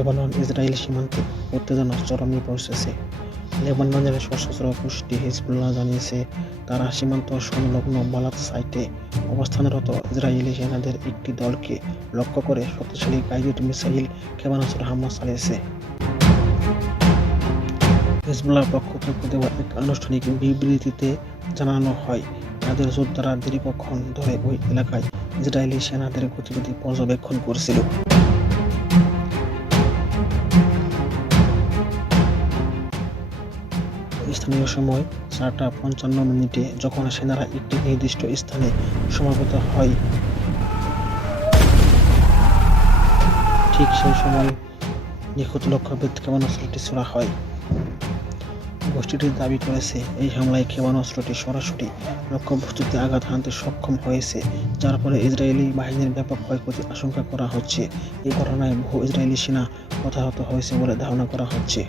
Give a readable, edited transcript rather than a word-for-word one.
Lebanon-Israel সীমান্তে উত্তেজনা চরমে পৌঁছেছে। লেবাননের সশস্ত্র গোষ্ঠী হিজবুল্লাহ জানিয়েছে, তারা সীমান্ত সংলগ্ন বালাদ সাইটে অবস্থানরত ইসরায়েলি সেনাদের একটি দলকে লক্ষ্য করে শক্তিশালী গাইডেড মিসাইল ক্ষেপণাস্ত্র হামলা চালিয়েছে। হিজবুল্লাহর পক্ষ থেকে দেওয়া এক আনুষ্ঠানিক বিবৃতিতে জানানো হয়, তাদের যোদ্ধারা দীর্ঘক্ষণ ধরে ওই এলাকায় ইসরায়েলি সেনাদের গতিবিধি পর্যবেক্ষণ করছিল। স্থানীয় সময় 4:55 যখন সেনারা একটি নির্দিষ্ট স্থানে সমবেত হয়, ঠিক সেই সময় নিখুঁত লক্ষ্যভেদী ক্ষেপণাস্ত্রটি ছোড়া হয়। গোষ্ঠীটি দাবি করেছে, এই হামলায় ক্ষেপণাস্ত্রটি সরাসরি লক্ষ্যবস্তুতে আঘাত হানতে সক্ষম হয়েছে, যার ফলে ইসরায়েলি বাহিনীর ব্যাপক ক্ষয়ক্ষতির আশঙ্কা করা হচ্ছে। এই ঘটনায় বহু ইসরায়েলি সেনা হতাহত হয়েছে বলে ধারণা করা হচ্ছে।